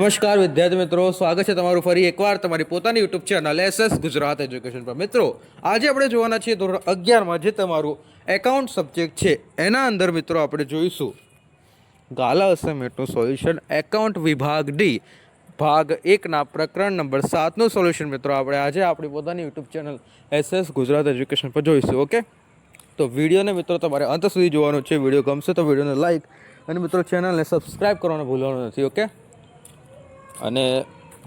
નમસ્કાર વિદ્યાર્થી મિત્રો, સ્વાગત છે તમારું ફરી એકવાર તમારી પોતાની YouTube channel SS Gujarat education પર। મિત્રો આજે આપણે જોવાના છીએ ધોરણ 11માં જે તમારું એકાઉન્ટ સબ્જેક્ટ છે એના અંદર મિત્રો આપણે જોઈશું ગાલા અસાઇનમેન્ટનું સોલ્યુશન એકાઉન્ટ વિભાગ ડી ભાગ 1ના પ્રકરણ નંબર 7નું સોલ્યુશન મિત્રો આપણે આજે આપણી પોતાની YouTube channel SS Gujarat education પર જોઈશું। ઓકે, તો વિડીયોને મિત્રો તમારે અંત સુધી જોવાનું છે। વિડીયો ગમશે તો વિડીયોને લાઇક અને મિત્રો ચેનલને સબસ્ક્રાઈબ કરવાનું ભૂલવાનું નથી। ઓકે, અને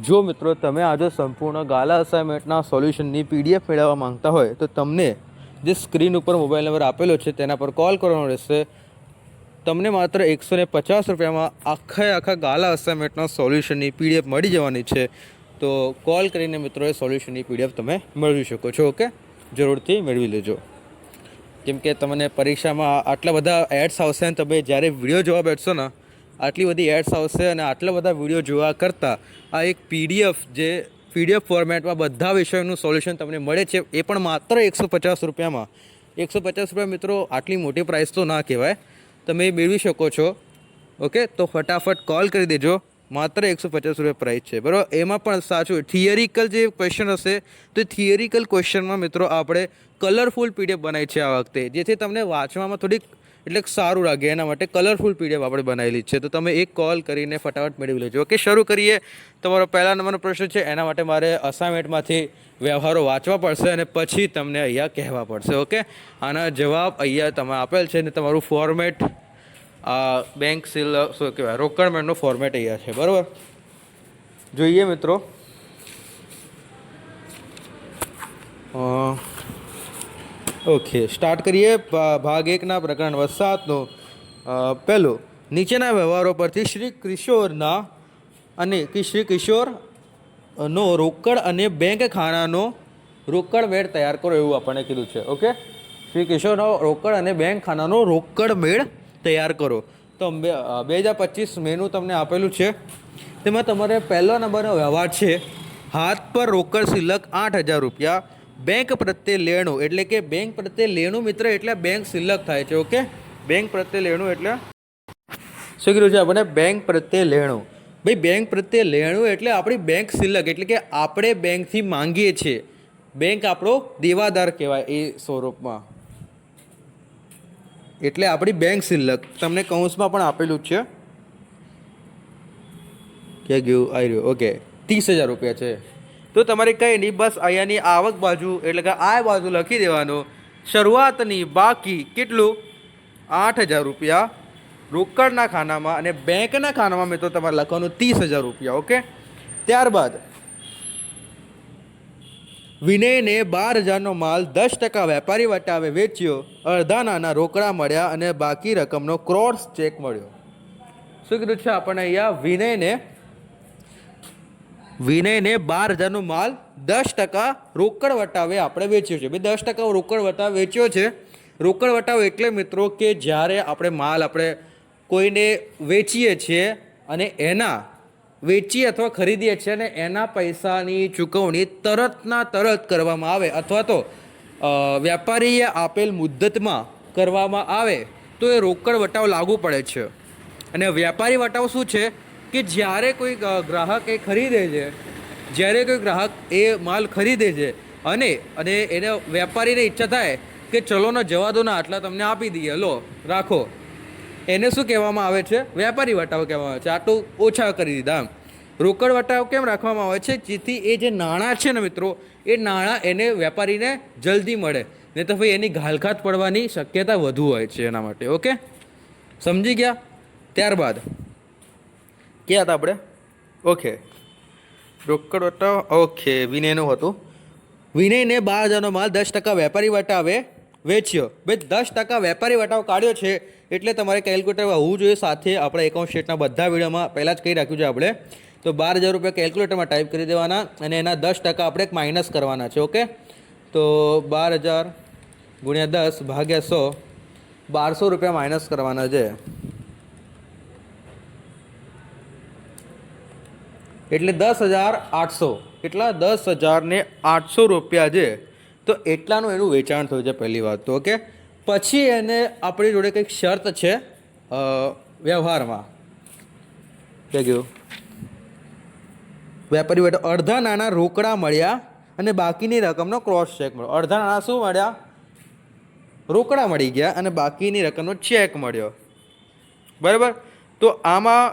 જો મિત્રો તમે આજે સંપૂર્ણ ગાલા અસાઇનમેન્ટના સોલ્યુશનની પીડીએફ મેળવવા માંગતા હોય તો તમને જે સ્ક્રીન ઉપર મોબાઈલ નંબર આપેલો છે તેના પર કોલ કરવાનો રહેશે। તમને માત્ર 150 રૂપિયામાં આખા ગાલા અસાઇનમેન્ટના સોલ્યુશનની પીડીએફ મળી જવાની છે। તો કોલ કરીને મિત્રો એ સોલ્યુશનની પીડીએફ તમે મેળવી શકો છો। ઓકે, જરૂરથી મેળવી લેજો, કેમ કે તમને પરીક્ષામાં આટલા બધા એડ્સ આવશે અને તમે જ્યારે વિડીયો જોવા બેઠશો ને આટલી બધી એડ્સ આવશે અને આટલા બધા વિડીયો જોવા કરતાં આ એક પીડીએફ ફોર્મેટમાં બધા વિષયોનું સોલ્યુશન તમને મળે છે, એ પણ માત્ર 150 રૂપિયામાં। 150 રૂપિયા મિત્રો આટલી મોટી પ્રાઇસ તો ના કહેવાય, તમે મેળવી શકો છો। ઓકે, તો ફટાફટ કોલ કરી દેજો, માત્ર 150 રૂપિયા પ્રાઇસ છે, બરાબર। એમાં પણ સાચું થિયરિકલ જે ક્વેશ્ચન હશે તો થિયરિકલ ક્વેશ્ચનમાં મિત્રો આપણે કલરફુલ પીડીએફ બનાવી છે આ વખતે, જેથી તમને વાંચવામાં થોડીક એટલે સારું લાગે એના માટે કલરફુલ પીડીએફ આપણે બનાવેલી છે। તો તમે એક કોલ કરીને ફટાફટ મેળવી લેજો। ઓકે, શરૂ કરીએ। તમારો પહેલા નંબરનો પ્રશ્ન છે, એના માટે મારે અસાઇનમેન્ટમાંથી વ્યવહારો વાંચવા પડશે અને પછી તમને અહીંયા કહેવા પડશે। ઓકે, આના જવાબ અહીંયા તમે આપેલ છે અને તમારું ફોર્મેટ બેંક સીલ શું કહેવાય રોકડમેન્ટનું ફોર્મેટ અહીંયા છે, બરાબર। જોઈએ મિત્રો, ઓકે સ્ટાર્ટ કરીએ। ભાગ 1ના પ્રકરણ નંબર 7નું પહેલું, નીચેના વ્યવહારો પરથી શ્રી કિશોરનો રોકડ અને બેંક ખાનાનો રોકડ મેળ તૈયાર કરો એવું આપણને કીધું છે। ઓકે, શ્રી કિશોરનો રોકડ અને બેંક ખાનાનો રોકડ મેળ તૈયાર કરો। તો 2025 મેનું તમને આપેલું છે, તેમાં તમારે પહેલો નંબરનો વ્યવહાર છે હાથ પર રોકડ શિલ્લક 8000 રૂપિયા, બેંક પ્રત્યે લેણું એટલે કે બેંક પ્રત્યે લેણું મિત્ર એટલે બેંક શિલ્લક થાય છે। ઓકે, બેંક પ્રત્યે લેણું એટલે શું કીધું છે આપણે? બેંક પ્રત્યે લેણું। ભાઈ બેંક પ્રત્યે લેણું એટલે આપણી બેંક શિલ્લક એટલે કે આપણે બેંકથી માંગીએ છીએ, બેંક આપણો દેવાદાર કહેવાય એ સ્વરૂપમાં, એટલે આપણી બેંક શિલ્લક તમને કૌંસમાં પણ આપેલું જ છે, ક્યાં ગયું આવી રહ્યું? ઓકે, 30,000 રૂપિયા છે। તો તમારે કંઈ નહીં, બસ અહીંયાની આવક બાજુ એટલે કે આ બાજુ લખી દેવાનું, શરૂઆતની બાકી કેટલું 8000 રૂપિયા રોકડના ખાનામાં અને બેંકના ખાનામાં મિત્રો તમારે લખવાનું 30,000 રૂપિયા। ઓકે, ત્યારબાદ વિનયને 12,000નો માલ 10% વેપારી વટાવે વેચ્યો, અડધા નાના રોકડા મળ્યા અને બાકી રકમનો ક્રોસ ચેક મળ્યો। શું કીધું છે આપણને અહીંયા? વિનયને 12,000નો માલ 10% રોકડ વટાવે આપણે વેચ્યો છે। ભાઈ 10% રોકડ વટાવે વેચ્યો છે। રોકડ વટાવ એટલે મિત્રો કે જ્યારે આપણે માલ આપણે કોઈને વેચીએ છીએ અને એના વેચીએ અથવા ખરીદીએ છીએ અને એના પૈસાની ચૂકવણી તરતના તરત કરવામાં આવે અથવા તો વેપારીએ આપેલ મુદ્દતમાં કરવામાં આવે તો એ રોકડ વટાવ લાગુ પડે છે। અને વ્યાપારી વટાવ શું છે કે જ્યારે કોઈ ગ્રાહક એ ખરીદે છે, જ્યારે કોઈ ગ્રાહક એ માલ ખરીદે છે અને એને વેપારીને ઈચ્છા થાય કે ચલો ને જવા દો ને આટલા તમને આપી દઈએ, લો રાખો, એને શું કહેવામાં આવે છે? વેપારી વટાવ કહેવામાં આવે છે। આટલું ઓછા કરી દીધા આમ। રોકડ વટાવ કેમ રાખવામાં આવે છે? જેથી એ જે નાણાં છે ને મિત્રો એ નાણાં એને વેપારીને જલ્દી મળે, નહીં તો ભાઈ એની ઘાલખાત પડવાની શક્યતા વધુ હોય છે એના માટે। ઓકે, સમજી ગયા? ત્યારબાદ ક્યાં હતા આપણે? ઓકે, રોકડ વટાવ ઓકે વિનયનું હતું। વિનયને 12,000નો માલ 10% વેપારી વટાવે વેચ્યો। ભાઈ 10% વેપારી વટાવ કાઢ્યો છે એટલે તમારે કેલ્ક્યુલેટર હોવું જોઈએ સાથે। આપણા એકાઉન્ટ શીટના બધા વિડીયોમાં પહેલાં જ કહી રાખ્યું છે આપણે। તો 12,000 રૂપિયા કેલ્ક્યુલેટરમાં ટાઈપ કરી દેવાના અને એના 10% આપણે માઇનસ કરવાના છે। ઓકે, તો 12,000 × 10 ભાગ્યા 100, 1200 રૂપિયા માઇનસ કરવાના છે, એટલે 10,800। કેટલા? 10,800 રૂપિયા છે। તો એટલાનું એનું વેચાણ થયું છે પહેલી વાત તો। ઓકે, પછી એને આપણી જોડે કંઈક શરત છે વ્યવહારમાં, क्या क्यों વેપારી બેઠો અડધા નાણાં રોકડા મળ્યા અને બાકીની રકમનો ક્રોસ ચેક મળ્યો. અડધા નાણાં શું મળ્યા? રોકડા મળી ગયા અને બાકીની રકમનો ચેક મળ્યો. બરાબર. તો આમાં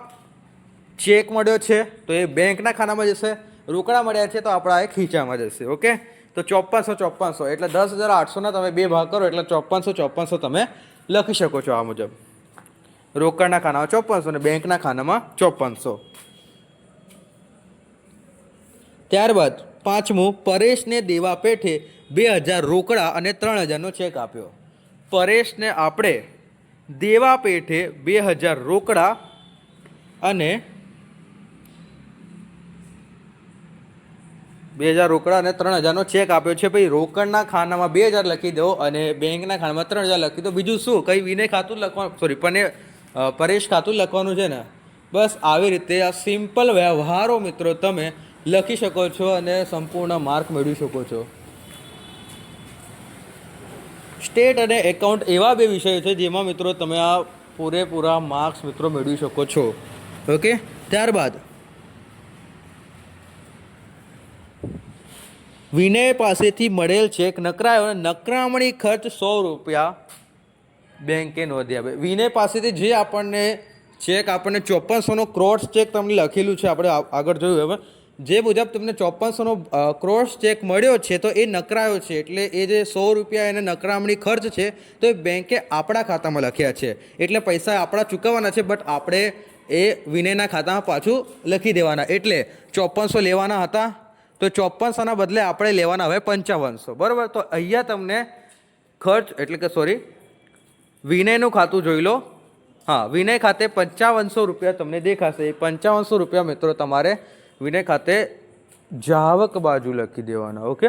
ચેક મળ્યો છે તો એ બેંકના ખાનામાં જશે, રોકડા મળ્યા છે તો આપણા એ ખીચામાં જશે. ઓકે, તો 5400 એટલે 10,800ના તમે 2 ભાગ કરો એટલે 5400 તમે લખી શકો છો આ મુજબ. રોકડના ખાનામાં 5400 અને બેંકના ખાનામાં 5400. ત્યારબાદ પાંચમું, પરેશને દેવા પેઠે 2,000 રોકડા અને 3,000નો ચેક આપ્યો. પરેશને આપણે દેવા પેઠે 2,000 રોકડા અને 2,000 રોકડા અને 3,000નો ચેક આપ્યો છે. ભાઈ રોકડના ખાનામાં 2,000 લખી દો અને બેંકના ખાનામાં 3,000 લખી દો. બીજું શું? કંઈ વિનય ખાતું લખવાનું, સોરી પરેશ ખાતું લખવાનું છે ને. બસ આવી રીતે આ સિમ્પલ વ્યવહારો મિત્રો તમે લખી શકો છો અને સંપૂર્ણ માર્ક મેળવી શકો છો. સ્ટેટ અને એકાઉન્ટ એવા બે વિષયો છે જેમાં મિત્રો તમે આ પૂરેપૂરા માર્ક્સ મિત્રો મેળવી શકો છો. ઓકે, ત્યારબાદ વિનય પાસેથી મળેલ ચેક નકરાયો અને નકરામણી ખર્ચ 100 રૂપિયા બેંકે નોંધી આપે. વિનય પાસેથી જે આપણને ચેક આપણને 5400નો ક્રોસ ચેક તમને લખેલું છે, આપણે આગળ જોયું. હવે જે મુજબ તમને 5400નો ક્રોસ ચેક મળ્યો છે તો એ નકરાયો છે એટલે એ જે 100 રૂપિયા એને નકરામણી ખર્ચ છે તો એ બેંકે આપણા ખાતામાં લખ્યા છે એટલે પૈસા આપણા ચૂકવવાના છે, બટ આપણે એ વિનયના ખાતામાં પાછું લખી દેવાના. એટલે 5400 લેવાના હતા તો 5400ના બદલે આપણે લેવાના હવે 5500. બરાબર. તો અહીંયા તમને ખર્ચ એટલે કે સોરી વિનયનું ખાતું જોઈ લો. હા, વિનય ખાતે 5500 રૂપિયા તમને દેખાશે. એ 5500 રૂપિયા મિત્રો તમારે વિનય ખાતે જાવક બાજુ લખી દેવાના. ઓકે,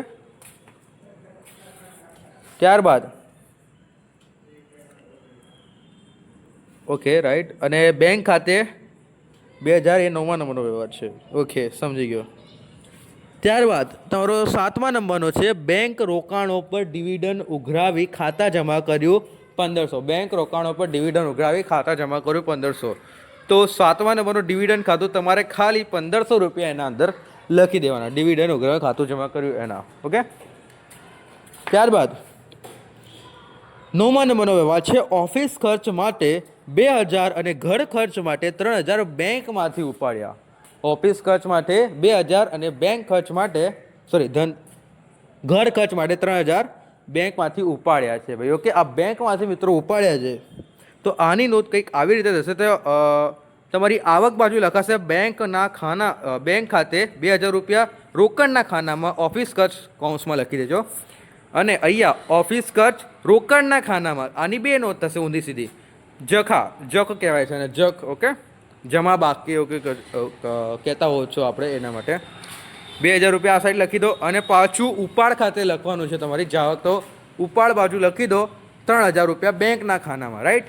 ત્યારબાદ ઓકે રાઈટ. અને બેંક ખાતે 2,000 એ 9મા નંબરનો વ્યવહાર છે. ઓકે, સમજી ગયો. ત્યારબાદ તમારો 7મા નંબરનો છે, બેંક રોકાણો પર ડિવિડન્ડ ઉઘરાવી ખાતા જમા કર્યું 1500. બેંક રોકાણો પર ડિવિડન્ડ ઉઘરાવી ખાતા જમા કર્યું 1500. તો 7મા નંબરનું ડિવિડન્ડ ખાતું તમારે ખાલી 1500 રૂપિયા એના અંદર લખી દેવાના. ડિવિડન્ડ ઉઘરાવી ખાતું જમા કર્યું એના. ઓકે, ત્યારબાદ 9મા નંબરનો વ્યવહાર છે, ઓફિસ ખર્ચ માટે 2,000 અને ઘર ખર્ચ માટે 3,000 બેંકમાંથી ઉપાડ્યા. ઓફિસ ખર્ચ માટે 2,000 અને બેંક ખર્ચ માટે ઘર ખર્ચ માટે 3,000 બેંકમાંથી ઉપાડ્યા છે. ભાઈ ઓકે, આ બેંકમાંથી મિત્રો ઉપાડ્યા છે તો આની નોંધ કંઈક આવી રીતે થશે. તો તમારી આવક બાજુ લખાશે બેંકના ખાના, બેંક ખાતે 2,000 રૂપિયા રોકડના ખાનામાં ઓફિસ ખર્ચ કૌંસમાં લખી દેજો અને અહીંયા ઓફિસ ખર્ચ રોકડના ખાનામાં આની બે નોંધ થશે ઊંધી સીધી. જખ કહેવાય છે અને જખ. ઓકે, જમા બાકી ઓકે કહેતા હો છો આપણે એના માટે 2,000 રૂપિયા આ સાઈડ લખી દો અને પાછું ઉપાડ ખાતે લખવાનું છે તમારી જાવક. તો ઉપાડ બાજુ લખી દો 3,000 રૂપિયા બેંકના ખાનામાં. રાઈટ.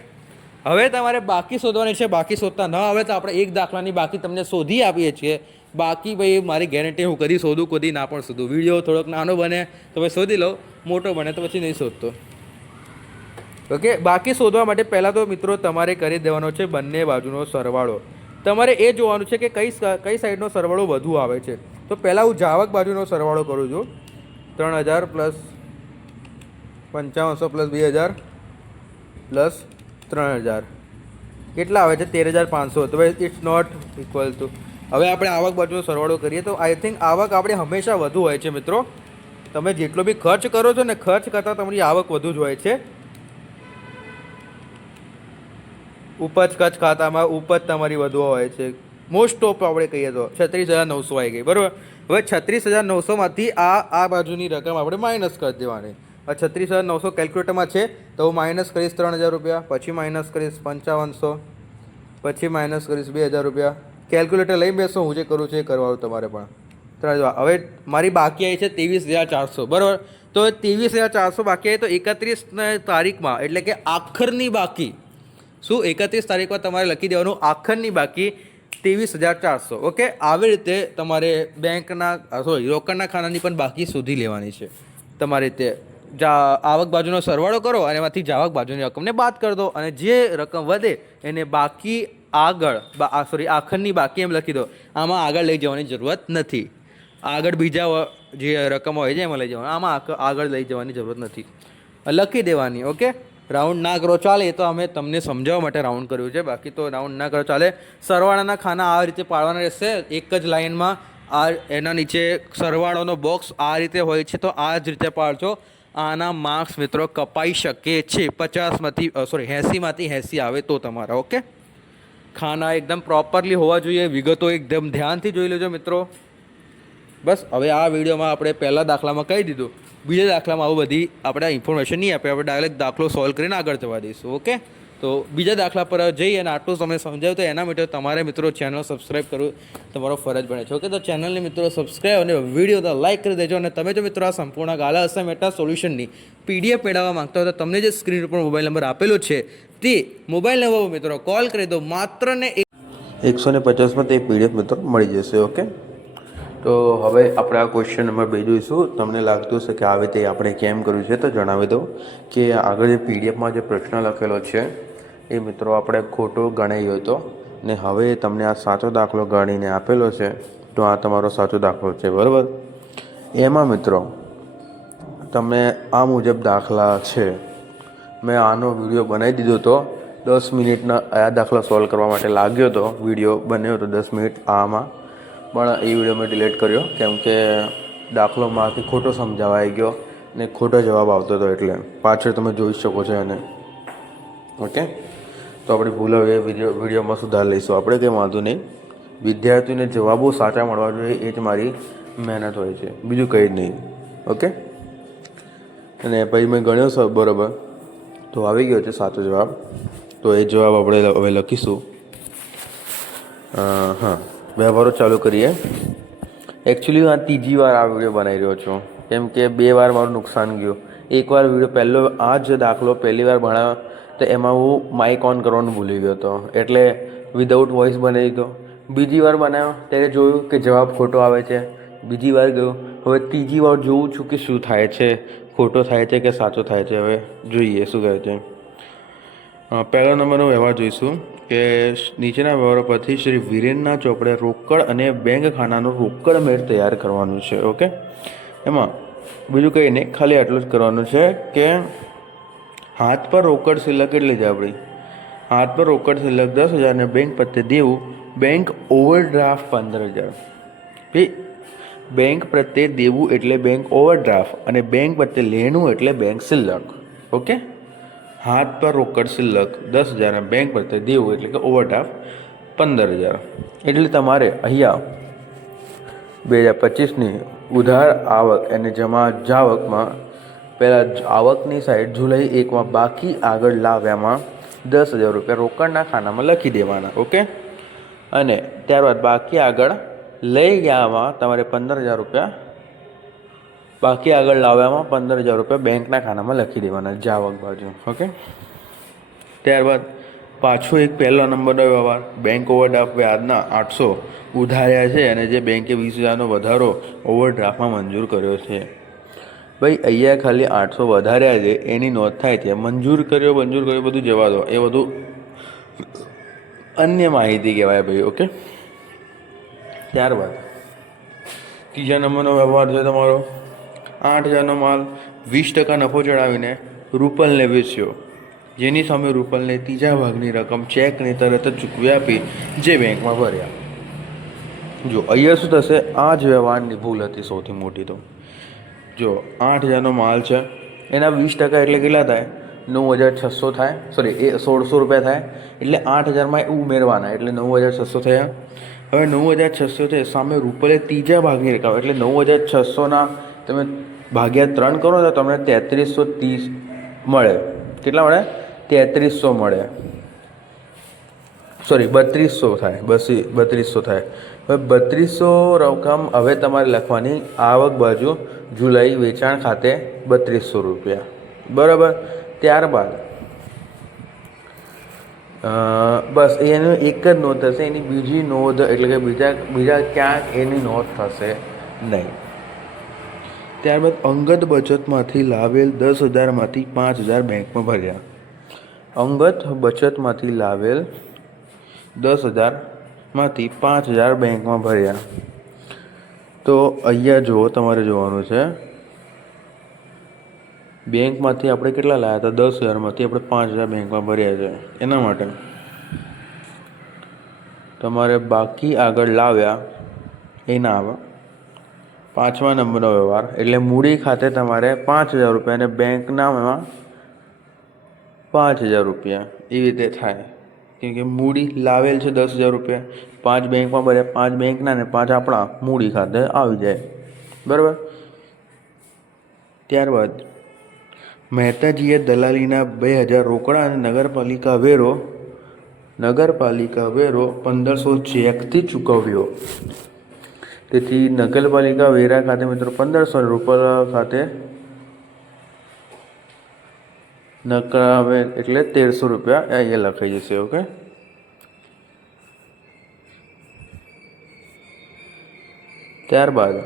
હવે તમારે બાકી શોધવાની છે. બાકી શોધતા ન આવે તો આપણે એક દાખલાની બાકી તમને શોધી આપીએ છીએ. બાકી ભાઈ મારી ગેરંટી હું કદી શોધું કદી ના પણ શોધું. વિડીયો થોડોક નાનો બને તો ભાઈ શોધી લો, મોટો બને તો પછી નહીં શોધતો. ઓકે, બાકી શોધવા માટે પહેલાં તો મિત્રો તમારે કરી દેવાનો છે બંને બાજુનો સરવાળો. તમારે એ જોવાનું છે કે કઈ સાઈડનો સરવાળો વધુ આવે છે. તો પહેલાં હું જાવક બાજુનો સરવાળો કરું છું. 3,000 પ્લસ 5500 પ્લસ 2,000 પ્લસ 3,000 કેટલા આવે છે? 13,500. તો ભાઈ ઇટ્સ નોટ ઇક્વલ ટુ. હવે આપણે આવક બાજુનો સરવાળો કરીએ તો આઈ થિંક આવક આપણે હંમેશા વધુ હોય છે મિત્રો. તમે જેટલો બી ખર્ચ કરો છો ને ખર્ચ કરતાં તમારી આવક વધુ જ હોય છે. ઉપજ ખર્ચ ખાતામાં ઉપજ તમારી વધુ હોય છે. મોસ્ટ ઓફ આપણે કહીએ તો 36,900 આવી ગઈ. બરાબર. હવે 36,900માંથી આ બાજુની રકમ આપણે માઇનસ કરી દેવાની. 36,900 કેલ્ક્યુલેટરમાં છે તો હું માઇનસ કરીશ 3,000 રૂપિયા, પછી માઇનસ કરીશ 5500, પછી માઇનસ કરીશ 2,000 રૂપિયા. કેલ્ક્યુલેટર લઈ બેસો, હું જે કરું છું એ કરવાનું તમારે પણ. હવે મારી બાકી આવી છે 23,400. બરાબર. તો 23,400 બાકી આવી તો 31 તારીખમાં એટલે કે આખરની બાકી શું 31 તારીખમાં તમારે લખી દેવાનું આખરની બાકી 23,400. ઓકે, આવી રીતે તમારે બેંકના રોકડના ખાનાની પણ બાકી શોધી લેવાની છે. તમારી રીતે આવક બાજુનો સરવાળો કરો અને એમાંથી જાવક બાજુની રકમને બાદ કરી દો અને જે રકમ વધે એને બાકી આગળ આખરની બાકી એમ લખી દો. આમાં આગળ લઈ જવાની જરૂરત નથી. આગળ બીજા જે રકમ હોય છે એમાં લઈ જવાનું, આમાં આગળ લઈ જવાની જરૂરત નથી, લખી દેવાની. ઓકે, રાઉન્ડ ના કરો ચાલે, એ તો અમે તમને સમજાવવા માટે રાઉન્ડ કર્યું છે, બાકી તો રાઉન્ડ ના કરો ચાલે. સરવાળાના ખાના આ રીતે પાડવાના રહેશે, એક જ લાઇનમાં. આ એના નીચે સરવાળોનો બોક્સ આ રીતે હોય છે, તો આ જ રીતે પાડજો. આના માર્ક્સ મિત્રો કપાઈ શકે છે 50માંથી 80માંથી 80 આવે તો તમારા. ઓકે, ખાના એકદમ પ્રોપરલી હોવા જોઈએ, વિગતો એકદમ ધ્યાનથી જોઈ લેજો મિત્રો. બસ હવે આ વિડીયોમાં આપણે પહેલા દાખલામાં કહી દીધું, બીજા દાખલામાં આવું બધી આપણે ઇન્ફોર્મેશન નહીં આપે, આપણે ડાયરેક્ટ દાખલો સોલ્વ કરીને આગળ જવા દઈશું. ઓકે, તો બીજા દાખલા પર જઈએ અને આટલું સમય સમજાવ્યું તો એના માટે તમારે મિત્રો ચેનલ સબસ્ક્રાઈબ કરવું તમારો ફરજ બને છે. ઓકે, તો ચેનલને મિત્રો સબસ્ક્રાઈબ અને વિડીયો તો લાઇક કરી દેજો. અને તમે જો મિત્રો આ સંપૂર્ણ ગાલા અસાઇનમેન્ટના સોલ્યુશનની PDF મેળવવા માંગતા હોય તો તમને જે સ્ક્રીન ઉપર મોબાઈલ નંબર આપેલો છે તે મોબાઈલ નંબર મિત્રો કોલ કરી દો. માત્ર ને 150માં તે PDF મિત્રો મળી જશે. ઓકે, તો હવે આપણે આ ક્વેશ્ચન નંબર 2 જોઈશું. તમને લાગતું હશે કે આવી રીતે આપણે કેમ કર્યું છે તો જણાવી દઉં કે આગળ જે PDFમાં જે પ્રશ્ન લખેલો છે એ મિત્રો આપણે ખોટો ગણાયો હતો ને હવે તમને આ સાચો દાખલો ગણીને આપેલો છે, તો આ તમારો સાચો દાખલો છે. બરાબર, એમાં મિત્રો તમે આ મુજબ દાખલા છે, મેં આનો વિડીયો બનાવી દીધો હતો 10 મિનિટના. આ દાખલા સોલ્વ કરવા માટે લાગ્યો હતો, વિડીયો બન્યો હતો 10 મિનિટ આમાં, પણ એ વિડીયો મેં ડિલીટ કર્યો કેમ કે દાખલો મારાથી ખોટો સમજાવાઈ ગયો ને ખોટો જવાબ આવતો હતો, એટલે પાછળ તમે જોઈ શકો છો એને. ઓકે, તો આપણે ભૂલ હવે વિડીયોમાં સુધાર લઈશું આપણે, કંઈ વાંધો નહીં. વિદ્યાર્થીઓને જવાબો સાચા મળવા જોઈએ એ જ મારી મહેનત હોય છે, બીજું કંઈ જ નહીં. ઓકે, અને પછી મેં ગણ્યો બરાબર, તો આવી ગયો છે સાચો જવાબ. તો એ જવાબ આપણે હવે લખીશું. હા, વ્યવહારો ચાલુ કરીએ. એકચ્યુઅલી આ ત્રીજી વાર આ વિડીયો બનાવી રહ્યો છું કેમ કે 2 વાર મારું નુકસાન ગયું. એકવાર વિડીયો પહેલો આ જ દાખલો પહેલી વાર ભણાવ્યો તો એમાં હું માઇક ઓન કરવાનું ભૂલી ગયો હતો, એટલે વિધાઉટ વોઇસ બનાવી દીધો. બીજી વાર બનાવ્યો ત્યારે જોયું કે જવાબ ખોટો આવે છે, બીજી વાર ગયો. હવે ત્રીજી વાર જોઉં છું કે શું થાય છે, ખોટો થાય છે કે સાચો થાય છે. હવે જોઈએ શું કહે છે. પહેલો નંબરનો વ્યવહાર જોઈશું કે નીચેના વ્યવહારો પરથી શ્રી વિરેનના ચોપડે રોકડ અને બેંક ખાનાનો રોકડ મેળ તૈયાર કરવાનું છે. ઓકે, એમાં બીજું કંઈ નહીં, ખાલી આટલું જ કરવાનું છે કે હાથ પર રોકડ શિલ્લક કેટલી છે આપણી? હાથ પર રોકડ શિલ્લક 10,000 અને બેંક પ્રત્યે દેવું બેંક ઓવરડ્રાફ્ટ 15,000. બેંક પ્રત્યે દેવું એટલે બેંક ઓવરડ્રાફ્ટ અને બેંક પ્રત્યે લેણું એટલે બેંક શિલ્લક. ઓકે, હાથ પર રોકડ શિલ્લક 10,000 અને બેંક પ્રત્યે દેવું એટલે કે ઓવરડ્રાફ્ટ 15,000. એટલે તમારે અહીંયા 2025ની ઉધાર આવક અને જમા જાવકમાં પહેલાં આવકની સાઈડ જુલાઈ 1માં બાકી આગળ લાવ્યામાં 10,000 રૂપિયા રોકડના ખાનામાં લખી દેવાના. ઓકે, અને ત્યારબાદ બાકી આગળ લઈ ગયામાં તમારે 15,000 રૂપિયા, બાકી આગળ લાવ્યામાં 15,000 રૂપિયા બેંકના ખાનામાં લખી દેવાના જાવક બાજુ. ઓકે, ત્યારબાદ પાછો એક પહેલો નંબરનો વ્યવહાર, બેંક ઓવરડ્રાફ્ટ વ્યાજના 800 ઉધાર્યા છે અને જે બેંકે 20,000નો વધારો ઓવરડ્રાફ્ટમાં મંજૂર કર્યો છે. ભાઈ અહીંયા ખાલી 800 વધાર્યા છે એની નોંધ થાય છે, મંજૂર કર્યો બધું જવા દો, એ બધું અન્ય માહિતી કહેવાય ભાઈ. ઓકે, ત્યારબાદ ત્રીજા નંબરનો વ્યવહાર છે તમારો 8,000નો માલ 20% નફો ચડાવીને રૂપલને વેચ્યો, જેની સામે રૂપલને ત્રીજા ભાગની રકમ ચેકને તરત જ ચૂકવી આપી જે બેંકમાં ભર્યા. જો અહીંયા શું થશે, આ જ વ્યવહારની ભૂલ હતી સૌથી મોટી. તો જો 8,000નો માલ છે, એના 20% એટલે કેટલા થાય? 9,600 થાય, સોરી એ 1,600 રૂપિયા થાય, એટલે 8,000માં ઉમેરવાના એટલે 9,600 થયા. હવે 9,600 છે, સામે રૂપલે ત્રીજા ભાગની રકમ એટલે 9,600ના તમે ભાગ્યા 3 કરો તો તમને 3330 મળે. કેટલા મળે? 3300 મળે, સોરી 3200 થાય, 3200 થાય. હવે 3200 રકમ હવે તમારે લખવાની આવક બાજુ જુલાઈ વેચાણ ખાતે 3200 રૂપિયા. બરાબર, ત્યારબાદ બસ એનું એક જ નોંધ થશે, એની બીજી નોંધ એટલે કે બીજા ક્યાંક એની નોંધ થશે નહીં. ત્યારબાદ અંગત બચતમાંથી લાવેલ 10,000માંથી 5,000 બેંકમાં ભર્યા. અંગત બચતમાંથી લાવેલ 10,000માંથી 5,000 બેંકમાં ભર્યા. તો અહીંયા જુઓ, તમારે જોવાનું છે બેંકમાંથી આપણે કેટલા લાવ્યા હતા? 10,000માંથી આપણે 5,000 બેંકમાં ભર્યા છે. એના માટે તમારે બાકી આગળ લાવ્યા એ ના આવે. 5મા નંબરનો વ્યવહાર એટલે મૂડી ખાતે તમારે 5,000 રૂપિયા અને બેંકનામાં 5,000 રૂપિયા એવી રીતે થાય. કેમ કે મૂડી લાવેલ છે 10,000 રૂપિયા, 5 બેંકમાં ભર્યા, 5 બેંકના ને 5 આપણા મૂડી ખાતે આવી જાય. બરાબર. ત્યારબાદ મહેતાજીએ દલાલીના 2,000 રોકડા અને નગરપાલિકા વેરો 1,500 ચેકથી ચૂકવ્યો. તેથી નગરપાલિકા વેરા ખાતે મિત્રો 1,500 રૂપિયા ખાતે નકરાવે એટલે 1,300 રૂપિયા અહીંયા લખાઈ જશે. ઓકે. ત્યારબાદ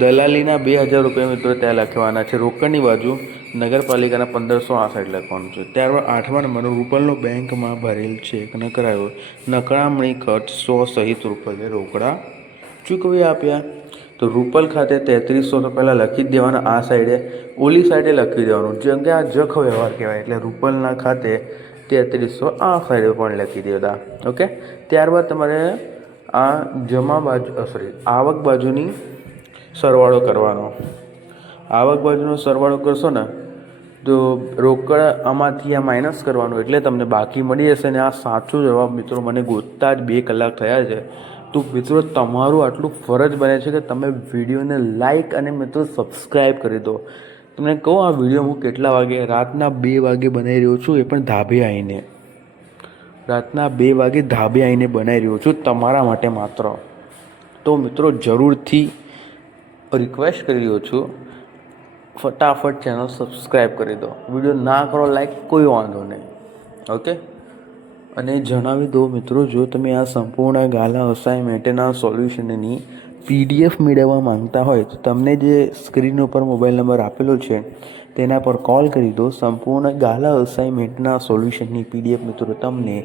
દલાલીના 2,000 રૂપિયા મિત્રો ત્યાં લખવાના છે. રોકડની બાજુ નગરપાલિકાના 1,568 લખવાનું છે. ત્યારબાદ 8મા નંબરનો રૂપલનો બેંકમાં ભરેલ ચેક નકરાયો. નકરામણી ખર્ચ 100 સહિત રૂપલે રોકડા ચૂકવી આપ્યા. તો રૂપલ ખાતે 3,300 તો પહેલાં લખી જ દેવાના. આ સાઈડે ઓલી સાઈડે લખી દેવાનું, જેમ કે આ જખ વ્યવહાર કહેવાય. એટલે રૂપલના ખાતે 3,300 આ સાઈડે પણ લખી દેતા. ઓકે. ત્યારબાદ તમારે આ જમા બાજુ આવક બાજુની સરવાળો કરવાનો. આવક બાજુનો સરવાળો કરશો ને તો રોકડ આમાંથી આ માઇનસ કરવાનું એટલે તમને બાકી મળી જશે. ને આ સાચો જવાબ મિત્રો મને ગોતતા જ 2 કલાક થયા છે. તો મિત્રો તમારું આટલું ફરજ બને છે કે તમે વિડીયોને લાઇક અને મિત્રો સબસ્ક્રાઈબ કરી દો. તમને કહું, આ વિડીયો હું કેટલા વાગે? રાતના 2 વાગે બનાવી રહ્યો છું, એ પણ ધાબે આવીને. રાતના 2 વાગે ધાબે આવીને બનાવી રહ્યો છું તમારા માટે માત્ર. તો મિત્રો જરૂરથી રિક્વેસ્ટ કરી રહ્યો છું, ફટાફટ ચેનલ સબસ્ક્રાઈબ કરી દો. વિડીયો ના કરો લાઈક, કોઈ વાંધો નહીં. ઓકે. અને જણાવી દો મિત્રો, જો તમે આ સંપૂર્ણ ગાલા અસાઇનમેન્ટના સોલ્યુશનની PDF મેળવવા માંગતા હોય તો તમને જે સ્ક્રીન ઉપર મોબાઈલ નંબર આપેલો છે તેના પર કોલ કરી દો. સંપૂર્ણ ગાલા અસાઇનમેન્ટના સોલ્યુશનની PDF મિત્રો તમને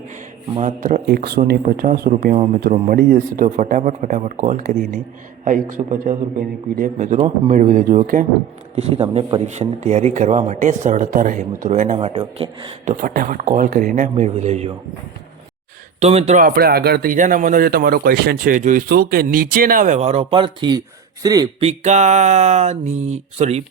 માત્ર 150 રૂપિયામાં મિત્રો મળી જશે. તો ફટાફટ કોલ કરીને આ 150 રૂપિયાની PDF મિત્રો મેળવી લેજો. ઓકે. જેથી તમને પરીક્ષાની તૈયારી કરવા માટે સરળતા રહે મિત્રો, એના માટે. ઓકે. તો ફટાફટ કોલ કરીને મેળવી લેજો. તો મિત્રો આપણે આગળ 3જા નંબરનો જે તમારો ક્વેશ્ચન છે જોઈશું કે નીચેના વ્યવહારો પરથી શ્રી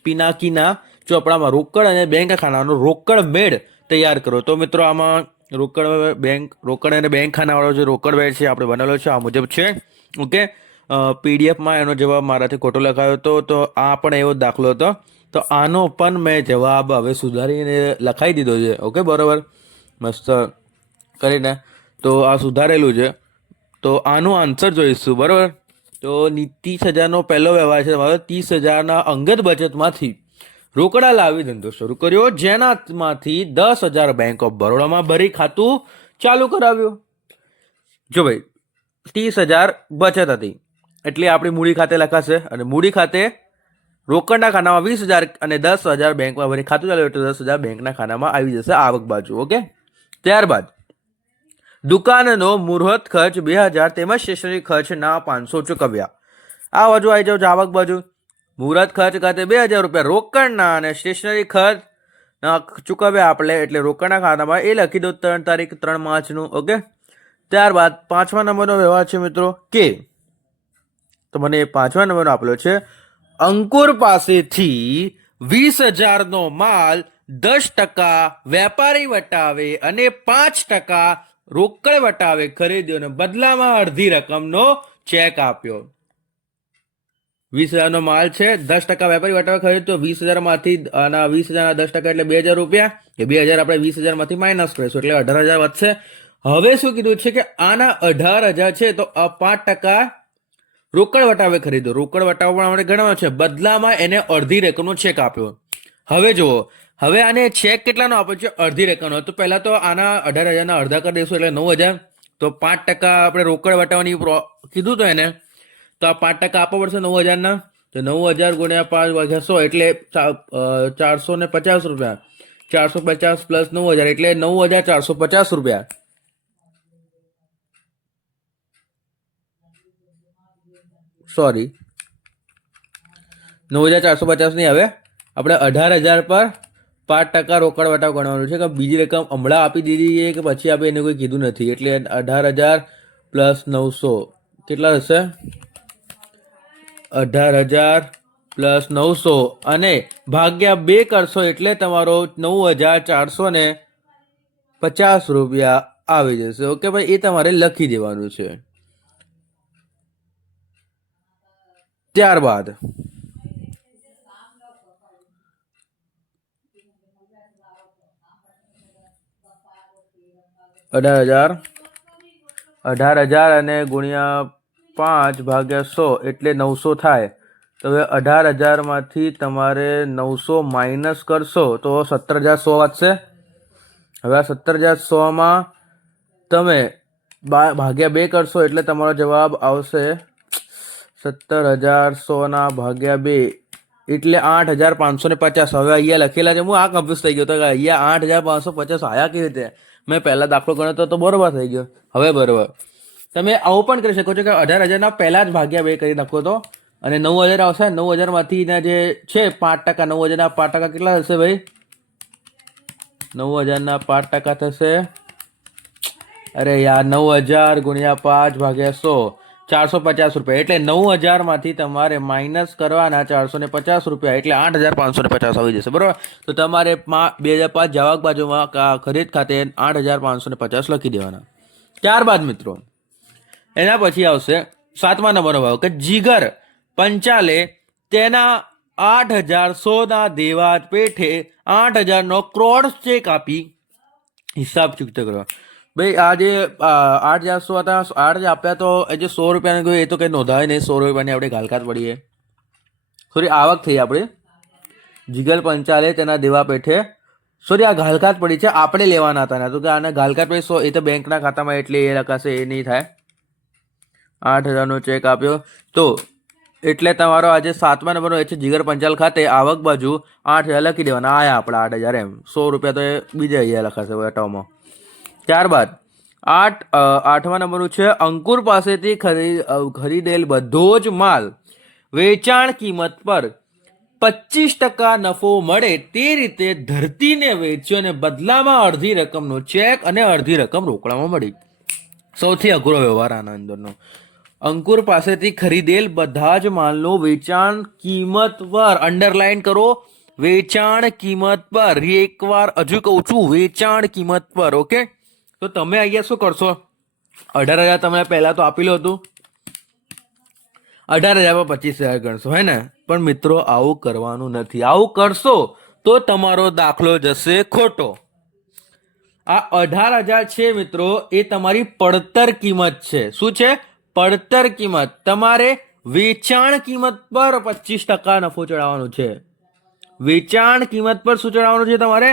પિનાકીના ચોપડામાં રોકડ અને બેંક ખાનાનો રોકડ મેળ તૈયાર કરો. તો મિત્રો આમાં રોકડ અને બેંક ખાનાવાળો જે રોકડ મેળ છે આપણે બનાવેલો છે આ મુજબ છે. ઓકે. PDFમાં એનો જવાબ મારાથી ખોટો લખાયો હતો, તો આ પણ એવો દાખલો હતો. તો આનો પણ મેં જવાબ હવે સુધારીને લખાઈ દીધો છે. ઓકે. બરાબર. મસ્ત કરીને તો આ સુધારેલું છે. તો આનું આન્સર જોઈશું. બરાબર. તો 30,000નો પહેલો વ્યવહાર છે તમારો. 30,000ના અંગત બચતમાંથી રોકડા લાવી ધંધો શરૂ કર્યો, જેનામાંથી 10,000 બેંક ઓફ બરોડામાં ભરી ખાતું ચાલુ કરાવ્યું. જો ભાઈ 30,000 બચત હતી એટલે આપણી મૂડી ખાતે લખાશે, અને મૂડી ખાતે રોકડના ખાનામાં 20,000 અને 10,000 બેંકમાં ભરી ખાતું ચાલ્યું એટલે 10,000 બેંકના ખાનામાં આવી જશે આવક બાજુ. ઓકે. ત્યારબાદ દુકાનનો મુહૂર્ત ખર્ચ 2,000 તેમજ સ્ટેશનરી ખર્ચના 500 ચૂકવ્યા. આ બાજુ આવી જાવ આવક બાજુ. મુહૂર્ત ખર્ચ ખાતે 2,000 રૂપિયા રોકડના અને સ્ટેશનરી ખર્ચ ચૂકવ્યા આપણે, એટલે રોકડના ખાતામાં એ લખી દો 3 તારીખ 3 માર્ચનું. ઓકે. ત્યારબાદ 5મા નંબરનો વ્યવહાર છે મિત્રો કે, તો મને 5મા નંબરનો આપેલો છે, અંકુર પાસેથી 20,000નો માલ 10% વેપારી વટાવે અને 5% રોકડ વટાવે ખરીદ્યો અને બદલામાં અડધી રકમનો ચેક આપ્યો. 20,000નો માલ છે, 10% વેપારી વટાવે ખરીદ્યો. 20,000માંથી આના 20,000ના 10% એટલે 2,000 રૂપિયા. એ 2,000 આપણે 20,000માંથી માઇનસ કરીશું એટલે 18,000 વધશે. હવે શું કીધું છે કે આના 18,000 છે તો 5% રોકડ વટાવે ખરીદો. રોકડ વટાવો પણ આપણે ગણવાનો છે, બદલામાં એને અડધી રકમનો ચેક આપ્યો. હવે જુઓ, હવે આને ચેક કેટલાનો આપ્યો છે? અડધી રકમનો. તો પહેલા તો આના 18,000ના અડધા કરી દઈશું એટલે 9,000. તો 5% આપણે રોકડ વટાવવાની કીધું તો એને, તો આ 5% આપવા પડશે 9,000ના. તો 9,000 ગુણ્યા 5 ભાગ્યા 100 એટલે 450 રૂપિયા. 450 પ્લસ 9000 એટલે 9450 રૂપિયા. સોરી, 9450 નહીં, હવે આપણે 18,000 પર 5% રોકડ વટાવ ગણવાનું છે કે બીજી રકમ હમણાં આપી દીધી છે કે પછી આપણે એને કોઈ કીધું નથી. એટલે 18,000 પ્લસ 900 કેટલા થશે? 18,000 પ્લસ 900 અને ભાગ્યા 2 કરશો એટલે તમારો 9,450 રૂપિયા આવી જશે. ઓકે ભાઈ, એ તમારે લખી દેવાનું છે. ત્યારબાદ 18,000 અને ગુણ્યા 5 ભાગ્યા 100 એટલે 900 થાય. તો હવે 18,000 માંથી તમારે 900 માઇનસ કરશો તો 17,100 વધશે. હવે આ 17,100 માં તમે ભાગ્યા 2 કરશો એટલે તમારો જવાબ આવશે 17,100 ના ભાગ્યા 2 એટલે 8,550. હવે અહીંયા લખેલા છે, હું આ કન્ફ્યુઝ થઈ ગયો તો કે અહીંયા 8,550 આયા કેવી રીતે? મેં પહેલા દાખલો ગણ્યો તો બરોબર થઈ ગયો. હવે બરોબર તમે આવું પણ કરી શકો છો કે 18,000 ના પહેલા જ ભાગ્યા 2 કરી નાખો તો અને 9,000 આવશે. 9,000 માંથી જે છે 5%, 9,000 ના 5% કેટલા થશે ભાઈ? 9,000 ના 5% થશે, અરે યાર, 9,000 ગુણ્યા 5 ભાગ્યા 100 450 રૂપિયા. એટલે 9,000 માંથી તમારે માઇનસ કરવાના 450 રૂપિયા એટલે 8,550 આવી જશે. બરોબર, તો તમારે 2005 જવાબ બાજુમાં ખરીદ ખાતે 8,550 લખી દેવાના. ત્યારબાદ મિત્રો એના પછી આવશે 7મા નંબરનો ભાવ કે જીગર પંચાલે તેના 8,100 ના દેવા પેઠે 8,000 નો ક્રોડ ચેક આપી હિસાબ ચૂકતો કરવા. ભાઈ આ જે 8,100 હતા, 8 આપ્યા તો એ જે 100 રૂપિયાની ગયું એ તો કંઈ નોંધાય નહીં. 100 રૂપિયાની આપણે ઘાલકાત પડીએ, સોરી આવક થઈ આપણે. જીગર પંચાલે તેના દેવા પેઠે, સોરી આ ઘાલકાત પડી છે, આપણે લેવાના હતા તો કે આને ઘાલકાત પડી 100 એ તો બેંકના ખાતામાં એટલે એ લખાશે, એ નહીં થાય. 8,000 નો ચેક આપ્યો તો એટલે તમારો આજે 7મા નંબરનો એ છે જીગર પંચાલ ખાતે આવક બાજુ 8,000 લખી દેવાના. આયા આપણા 8,000 એમ. 100 રૂપિયા તો એ બીજા અહીંયા લખાશે વટાવમાં. ત્યારબાદ 8મા નંબરનું છે અંકુર પાસેથી ખરીદેલ બધો જ માલ વેચાણ કિંમત પર 25% નફો મળે તે રીતે ધરતીને વેચ્યો અને બદલામાં અડધી રકમનો ચેક અને અડધી રકમ રોકડામાં મળી. સૌથી અઘરો વ્યવહાર આના અંદરનો. અંકુર પાસેથી ખરીદેલ બધા જ માલનો વેચાણ કિંમત પર, અંડરલાઈન કરો, વેચાણ કિંમત પર. એકવાર હજુ કહું છું, વેચાણ કિંમત પર. ઓકે, તો તમે અહીંયા શું કરશો? 18,000 તમે પહેલા તો આપેલું હતું, 18,000 પર 25,000 ગણશો, હે ને? પણ મિત્રો આવું કરવાનું નથી. આવું કરશો તો તમારો દાખલો જશે ખોટો. આ 18,000 છે મિત્રો, એ તમારી પડતર કિંમત છે. શું છે? પડતર કિંમત. તમારે વેચાણ કિંમત પર 25% નફો ચડાવવાનો છે. વેચાણ કિંમત પર શું ચડાવવાનું છે? તમારે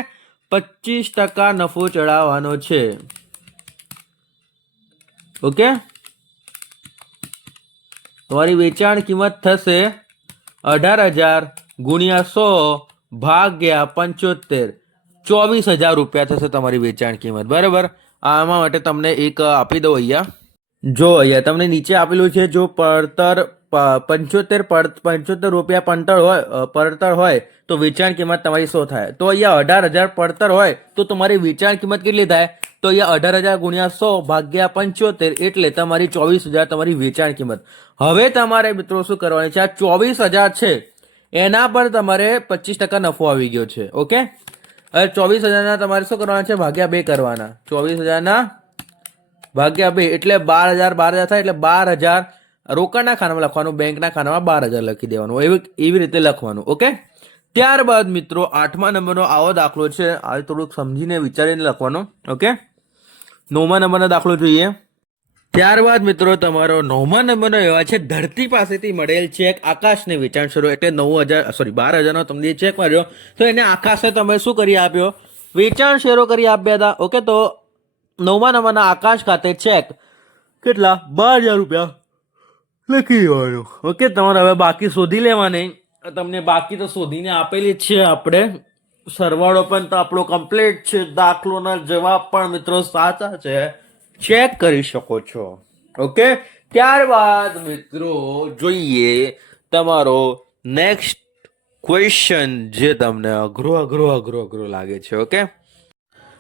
25% નફો ચડાવવાનો છે. ઓકે, તમારી વેચાણ કિંમત થશે 18,000 ગુણ્યા 100 ભાગ્યા 75, 24,000 રૂપિયા થશે તમારી વેચાણ કિંમત. બરાબર, આમાં માટે તમને એક આપી દઉં અહીંયા. જો અહીંયા તમને નીચે આપેલું છે, જો પડતર 75 રૂપિયા પડતર હોય તો વેચાણ કિંમત તમારી 100 થાય. તો અહીંયા 18,000 પડતર હોય તો તમારી વેચાણ કિંમત કેટલી થાય? તો અહીંયા 18,000 ગુણ્યા 100 ભાગ્યા 75 એટલે તમારી 24,000 તમારી વેચાણ કિંમત. હવે તમારે મિત્રો શું કરવાની છે? આ 24,000 છે એના પર તમારે 25% નફો આવી ગયો છે. ઓકે, હવે 24,000 ના તમારે શું કરવાના છે? ભાગ્યા 2 કરવાના. 24,000 ના ભાગ્યા 2 એટલે 12,000 થાય એટલે 12,000 રોકડના ખાનામાં લખવાનું, બેંકના ખાનામાં 12,000 લખી દેવાનું. એવી રીતે લખવાનું. ઓકે, ત્યારબાદ મિત્રો 8મા નંબરનો આવો દાખલો છે. આ થોડુંક સમજીને વિચારીને લખવાનો. ઓકે, 9મા નંબરનો દાખલો જોઈએ. ત્યારબાદ મિત્રો તમારો 9મા નંબરનો એવા છે ધરતી પાસેથી મળેલ ચેક આકાશને વેચાણ શરૂ એટલે 12,000 નો તમને ચેક મળ્યો તો એને આકાશે તમે શું કરી આપ્યો? વેચાણ શેરો કરી આપ્યા હતા. ઓકે, તો 9મા નંબરના આકાશ ખાતે ચેક કેટલા? 12,000 રૂપિયા લખી દેવાનું. ઓકે, તમારે હવે બાકી શોધી લેવાની. તમને બાકી તો શોધીને આપેલી જ છે આપણે. સરવાળો પણ તો આપણો કમ્પ્લીટ છે, દાખલોના જવાબ પણ મિત્રો સાચા છે, ચેક કરી શકો છો. ઓકે, ત્યારબાદ મિત્રો જોઈએ તમારો નેક્સ્ટ ક્વેશ્ચન જે તમને અઘરો લાગે છે.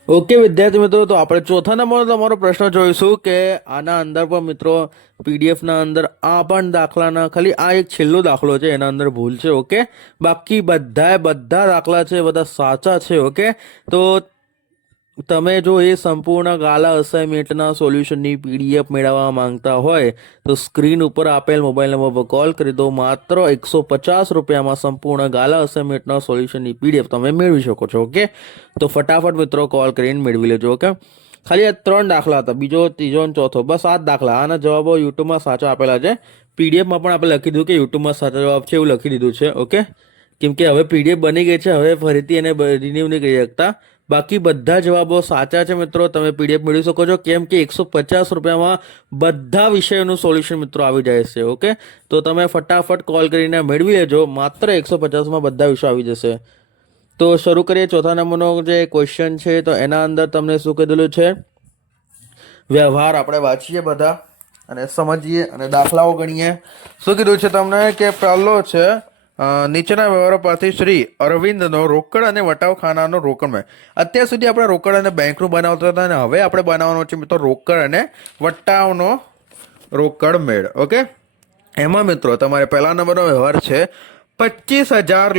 ઓકે વિદ્યાર્થી મિત્રો, તો આપણે ચોથા નંબરનો તમારો પ્રશ્ન જોઈશું કે આના અંદર પણ મિત્રો પીડીએફના અંદર આ પણ દાખલાના ખાલી આ એક છેલ્લો દાખલો છે, એના અંદર ભૂલ છે. ઓકે, બાકી બધા દાખલા છે બધા સાચા છે. ઓકે, તો તમે જો એ સંપૂર્ણ ગાલા અસાઇનમેન્ટના સોલ્યુશનની પીડીએફ મેળવવા માંગતા હોય તો સ્ક્રીન ઉપર આપેલ મોબાઈલ નંબર પર કોલ કરી દો. માત્ર 150 રૂપિયામાં સંપૂર્ણ ગાલા અસાઇનમેન્ટના સોલ્યુશનની પીડીએફ તમે મેળવી શકો છો. ઓકે, તો ફટાફટ મિત્રો કોલ કરીને મેળવી લેજો. ઓકે, ખાલી આ 3 દાખલા હતા, બીજો, ત્રીજો અને ચોથો, બસ 7 દાખલા. આના જવાબો યુટ્યુબમાં સાચા આપેલા છે. પીડીએફમાં પણ આપણે લખી દીધું કે યુટ્યુબમાં સાચા જવાબ છે એવું લખી દીધું છે. ઓકે, કેમ કે હવે પીડીએફ બની ગઈ છે, હવે ફરીથી એને રિન્યૂ નહીં કરી શકતા. બાકી બધા જવાબો સાચા છે મિત્રો, તમે પીડીએફ મેળવી શકો છો, કેમ કે 150 રૂપિયામાં બધા વિષયોનું સોલ્યુશન મિત્રો આવી જાય છે. ઓકે, તો તમે ફટાફટ કોલ કરીને મેળવી લેજો, માત્ર 150માં બધા વિષયો આવી જશે. તો શરૂ કરીએ ચોથા નંબરનો જે ક્વેશ્ચન છે. તો એના અંદર તમને શું કીધેલું છે, વ્યવહાર આપણે વાંચીએ બધા અને સમજીએ અને દાખલાઓ ગણીએ. શું કીધું છે તમને કે પહેલો છે નીચેના વ્યવહારો પરથી શ્રી અરવિંદનો રોકડ અને વટાવખાનાનો રોકડમેળ. અત્યાર સુધી આપણે રોકડ અને બેંકનું બનાવતા હતા અને હવે આપણે બનાવવાનો છે મિત્રો રોકડ અને વટાવનો રોકડમેળ. ઓકે, એમાં મિત્રો તમારે પહેલા નંબરનો વ્યવહાર છે 25,000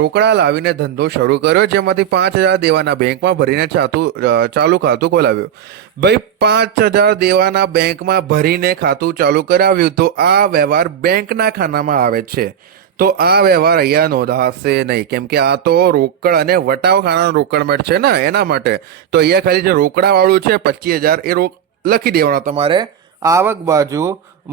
રોકડા લાવીને ધંધો શરૂ કર્યો, જેમાંથી 5,000 દેવાના બેંકમાં ભરીને ચાલુ ખાતું ખોલાવ્યું. ભાઈ 5,000 દેવાના બેંકમાં ભરીને ખાતું ચાલુ કરાવ્યું, તો આ વ્યવહાર બેંકના ખાનામાં આવે છે. તો આ વ્યવહાર અહીંયા નોંધાશે નહીં, કેમ કે આ તો રોકડ અને વટાવખાનાનો રોકડમેળ છે ને, એના માટે. તો અહીંયા ખાલી જે રોકડાવાળું છે 25,000 એ લખી દેવાના તમારે. આવક બાજુ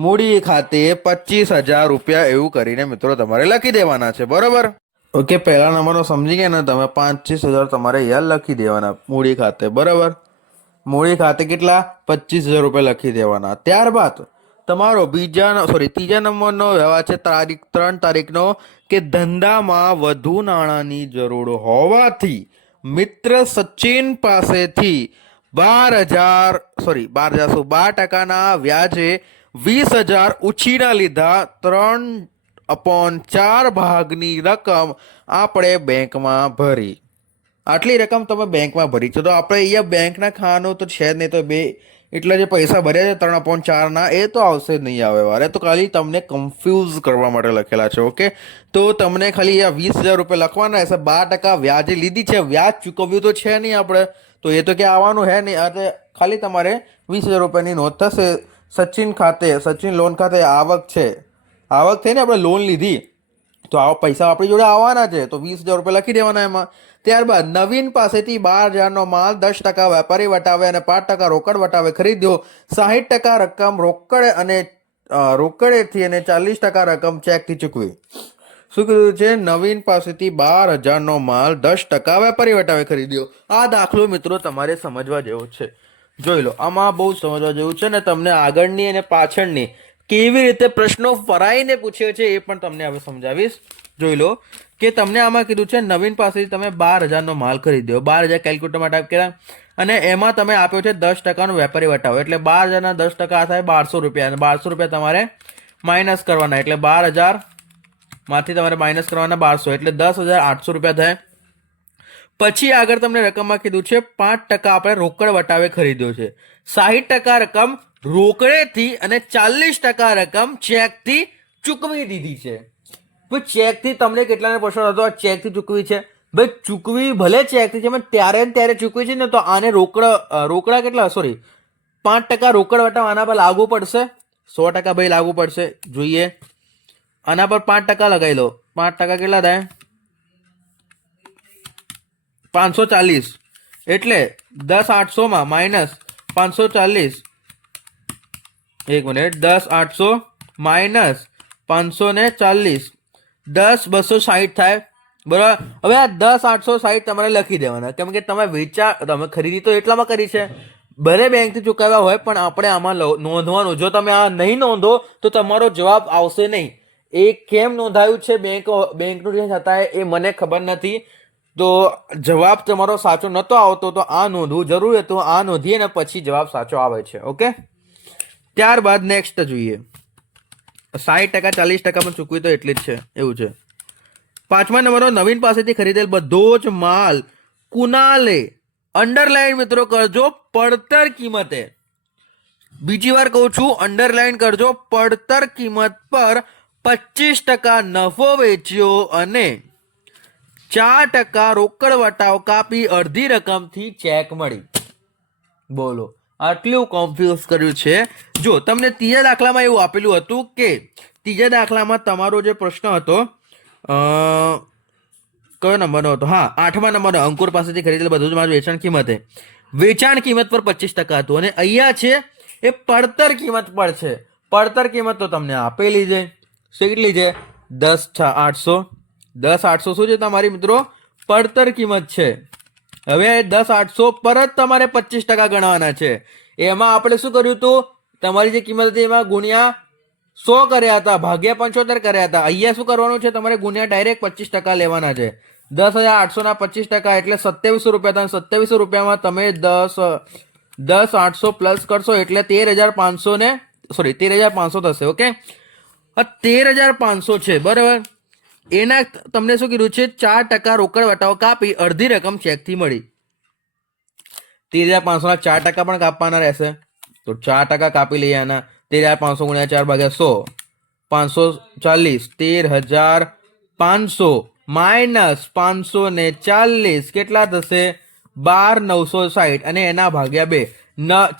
મૂડી ખાતે 25,000 રૂપિયા એવું કરીને મિત્રો તમારે લખી દેવાના છે. બરોબર? ઓકે, પહેલા નંબરનો સમજી ગયા ને તમે, 25,000 તમારે અહીંયા લખી દેવાના મૂડી ખાતે. બરાબર? મૂડી ખાતે કેટલા? 25,000 રૂપિયા લખી દેવાના. ત્યારબાદ તમારો ત્રીજા નંબરનો વ્યવહાર છે 3 તારીખનો, કે ધંધામાં વધુ નાણાંની જરૂર હોવાથી મિત્ર સચિન પાસેથી 12% વ્યાજે 20,000 ઉછીના લીધા. 3/4 ભાગની રકમ આપણે બેંકમાં ભરી. આટલી રકમ તમે બેંકમાં ભરી છે, તો આપણે અહીંયા બેંકના ખાનું તો છે જ નહીં, તો એટલા જે પૈસા ભર્યા છે 3/4 એ તો આવશે જ નહીં આવે વારે. તો ખાલી તમને કન્ફ્યુઝ કરવા માટે લખેલા છે. ઓકે, તો તમને ખાલી આ 20,000 રૂપિયા લખવાના રહેશે. 12% વ્યાજે લીધી છે, વ્યાજ ચૂકવ્યું તો છે નહીં આપણે, તો એ તો ક્યાં આવવાનું હે નહીં. આ ખાલી તમારે 20,000 રૂપિયાની નોંધ થશે. સચિન લોન ખાતે આવક છે, આવક થઈને આપણે લોન લીધી, તો આવા પૈસા આપણી જોડે આવવાના છે, તો 20,000 રૂપિયા લખી દેવાના એમાં. ત્યારબાદ નવીન પાસેથી 12,000નો માલ 10% વેપારી વટાવે અને 5% રોકડ વટાવે ખરીદ્યો. 60% રકમ રોકડેથી અને 40% રકમ ચેકથી ચૂકવી. શું કીધું છે? નવીન પાસેથી 12,000નો માલ 10% વેપારી વટાવે ખરીદ્યો. આ દાખલો મિત્રો તમારે સમજવા જેવો છે, જોઈ લો. આમાં બહુ સમજવા જેવું છે ને, તમને આગળની અને પાછળની કેવી રીતે પ્રશ્નો ફરાઈને પૂછ્યો છે એ પણ તમને હવે સમજાવીશ. જોઈ લો કે તમને આમાં કીધું છે નવીન પાસેથી તમે 12,000નો માલ ખરીદ્યો. 12,000 કેલ્ક્યુલેટરમાં ટાઈપ કર્યા અને એમાં તમે આપ્યો છે 10%નો વેપારી વટાવો, એટલે 12,000ના 10% થાય 1,200 રૂપિયા, અને 1,200 રૂપિયા તમારે માઇનસ કરવાના, એટલે 12,000 માંથી તમારે માઇનસ કરવાના 1,200, એટલે 10,800 રૂપિયા થાય. પછી આગળ તમને રકમમાં કીધું છે 5% આપણે રોકડ વટાવે ખરીદ્યો છે. 60% રકમ રોકડેથી અને 40% રકમ ચેકથી ચૂકવી દીધી છે. ચેકથી તમને કેટલાને પ્રશ્ન હતો આ ચેકથી ચૂકવી છે? ભાઈ ચૂકવી ભલે ચેકથી છે, પણ ત્યારે ચૂકવી છે ને, તો આને રોકડા કેટલા 5% રોકડ વટાવ આના પર લાગુ પડશે. 100% ભાઈ લાગુ પડશે. જોઈએ, આના પર 5% લગાવી લો. 5% કેટલા થાય? 540, એટલે 10,800માં માઇનસ 540. 1 મિનિટ, 10,800 માઇનસ 540, 10,260 થાય. બરાબર? હવે આ 10,860 તમારે લખી દેવાના, કેમ કે તમે ખરીદી તો એટલામાં કરી છે, ભલે બેંકથી ચૂકવ્યા હોય, પણ આપણે આમાં નોંધવાનું. જો તમે આ નહીં નોંધો તો તમારો જવાબ આવશે નહીં. એ કેમ નોંધાયું છે બેંકનું જે થતા એ મને ખબર નથી. તો જવાબ તમારો સાચો નહોતો આવતો તો આ નોંધવું જરૂરી હતું. આ નોંધીએ ને પછી જવાબ સાચો આવે છે. ઓકે, ત્યારબાદ નેક્સ્ટ જોઈએ. 60%, 40% પણ ચૂકવી તો એટલી જ છે એવું છે. 5મા નંબરનો નવીન પાસેથી ખરીદેલ બધો જ માલ કુનાલે અંડરલાઈન મિત્રો કરજો પડતર કિંમતે. બીજી વાર કહું છું, અંડરલાઈન કરજો, પડતર કિંમત પર 25% નફો વેચ્યો અને 4% રોકડ વટાવ કાપી અડધી રકમથી ચેક મળી. બોલો, આટલું કોન્ફ્યુઝ કર્યું છે. જો તમને ત્રીજા દાખલામાં એવું આપેલું હતું કે ત્રીજા દાખલામાં તમારો જે પ્રશ્ન હતો કયો નંબરનો હતો? હા, 8મા નંબરનો. અંકુર પાસેથી ખરીદેલ બધું જ માલ વેચાણ કિંમતે, વેચાણ કિંમત પર 25% હતું અને અહીંયા છે એ પડતર કિંમત પર છે. પડતર કિંમત તો તમને આપેલી છે. કેટલી છે? 10,800. 10,800 શું છે તમારી મિત્રો? પડતર કિંમત છે. હવે 10,800 પર જ તમારે 25% ગણવાના છે. એમાં આપણે શું કર્યું હતું? તમારી જે કિંમત હતી એમાં ગુણ્યા 100 કર્યા હતા, ભાગ્યા 75 કર્યા હતા. અહીંયા શું કરવાનું છે? તમારે ગુણ્યા ડાયરેક્ટ 25% લેવાના છે. 10,800 ના 25% એટલે 2700 રૂપિયા. 2700 રૂપિયામાં તમે 10,800 પ્લસ કરશો એટલે 13,500 ને 13,500 થશે. ઓકે, 13,500 છે બરાબર. એના તમને શું કીધું છે? 4% રોકડ વટાવ કાપી અડધી રકમ ચેકથી મળી. 13,500 ના 4% પણ કાપવાના રહેશે તો 4% કાપી લઈએ. આના 13,500 ગુણ્યા 4 ભાગ્યા 100, 540. 13,500 માઇનસ 540 કેટલા થશે? 12,960 અને એના ભાગ્યા 2,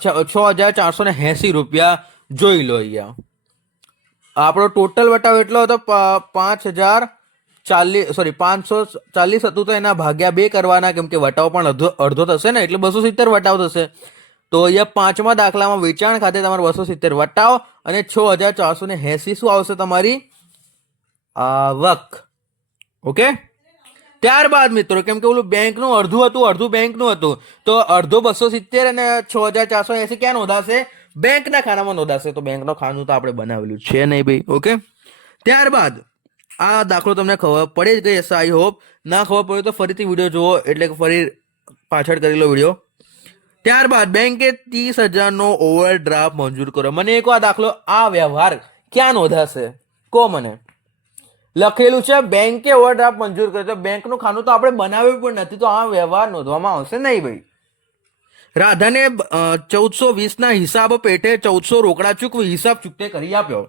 6,480 રૂપિયા. જોઈ લો અહીંયા આપણો ટોટલ વટાવ એટલો હતો 540 હતું તો એના ભાગ્યા 2 કરવાના, કેમ કે વટાવ પણ અડધો થશે ને એટલે 270 વટાવ થશે. તો અહીંયા 5મા દાખલામાં વેચાણ ખાતે તમારે 270 વટાવ અને 6,480 શું આવશે? તમારી આવક. ઓકે, ત્યારબાદ મિત્રો કેમ કે ઓલું બેંકનું અડધું હતું, અડધું બેંકનું હતું, તો અડધો 270 અને 6,480 ક્યાં નોંધાશે? બેંકના ખાનામાં નોંધાશે. તો બેંકનો ખાનું તો આપણે બનાવેલું છે નહીં ભાઈ. ઓકે, ત્યારબાદ આ દાખલો તમને ખબર પડી જ ગઈ હશે આઈ હોપ. ના ખબર પડે તો ફરીથી વિડીયો જુઓ, એટલે કે ફરી પાછળ કરી લો વિડીયો. ત્યારબાદ બેંકે 30,000નો ઓવરડ્રાફ્ટ મંજૂર કર્યો. મને એક આ દાખલો, આ વ્યવહાર ક્યાં નોંધાશે? કહો મને. લખેલું છે બેંકે ઓવરડ્રાફ્ટ મંજૂર કર્યો, તો બેંકનું ખાનું તો આપણે બનાવ્યું પણ નથી, તો આ વ્યવહાર નોંધવામાં આવશે નહીં ભાઈ. રાધાને 1420 ના હિસાબ પેટે 1400 રોકડા ચૂકવી હિસાબ ચૂકતે કરી આપ્યો.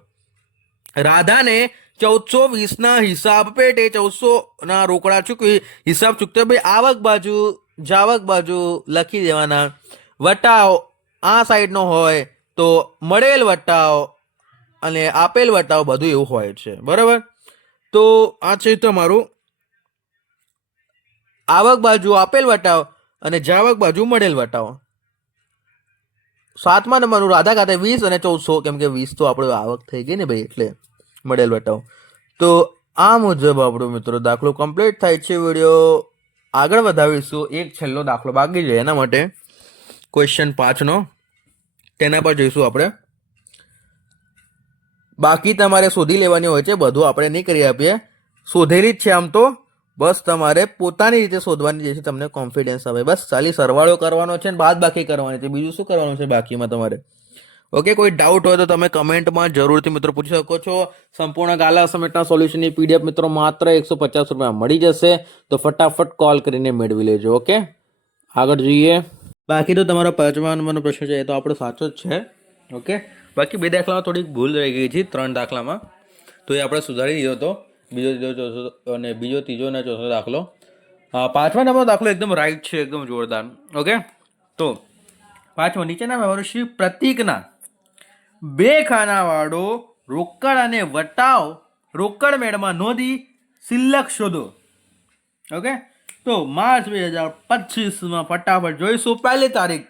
રાધાને 1420 ના હિસાબ પેટે 1400 ના રોકડા ચૂકવી હિસાબ ચૂકતે. ભાઈ આવક બાજુ જાવક બાજુ લખી દેવાના. વટાવ આ સાઈડનો હોય તો મળેલ વટાવ અને આપેલ વટાવ બધું એવું હોય છે બરાબર. તો આ છે તમારું આવક બાજુ આપેલ વટાવ અને જાવક બાજુ મળેલ વટાવ. 7મા નંબરનું રાધા ખાતે 20 અને 1400, કેમ કે 20 તો આપણે આવક થઈ ગઈ ને ભાઈ એટલે મળેલ વટાવ. તો આ મુજબ આપણો મિત્રો દાખલો કમ્પ્લીટ થાય છે. વિડીયો આગળ વધાવીશું. એક છેલ્લો દાખલો બાકી છે, એના માટે ક્વેશ્ચન 5નો તેના પર જઈશું આપણે. બાકી તમારે શોધી લેવાની હોય છે, બધું આપણે નહીં કરી આપીએ. શોધેલી જ છે આમ તો, બસ તમારે પોતાની રીતે શોધવાની જે છે તમને કોન્ફિડન્સ આવે. બસ ખાલી સરવાળો કરવાનો છે ને બાદ બાકી કરવાની છે, બીજું શું કરવાનું છે બાકીમાં તમારે. ઓકે, કોઈ ડાઉટ હોય તો તમે કમેન્ટમાં જરૂરથી મિત્રો પૂછી શકો છો. સંપૂર્ણ ગાલા અસાઇનમેન્ટના સોલ્યુશનની પીડીએફ મિત્રો માત્ર 150 રૂપિયા મળી જશે, તો ફટાફટ કોલ કરીને મેળવી લેજો. ઓકે, આગળ જોઈએ. બાકી તો તમારો 5મા નંબરનો પ્રશ્ન છે એ તો આપણો સાચો જ છે. ઓકે, બાકી 2 દાખલામાં થોડીક ભૂલ રહી ગઈ છે, 3 દાખલામાં, તો એ આપણે સુધારી દીધો હતો. બીજો ત્રીજો અને ચોથો દાખલો. 5મા નંબરનો દાખલો એકદમ રાઈટ છે, એકદમ જોરદાર. ઓકે, તો 5મો, નીચેના વ્યવહારો શ્રી પ્રતીકના 2 ખાનાવાળો રોકડ અને વટાવ રોકડ મેળમાં નોંધી શિલ્લક શોધો. ઓકે, તો માર્ચ 2025માં ફટાફટ જોઈશું. પહેલી તારીખ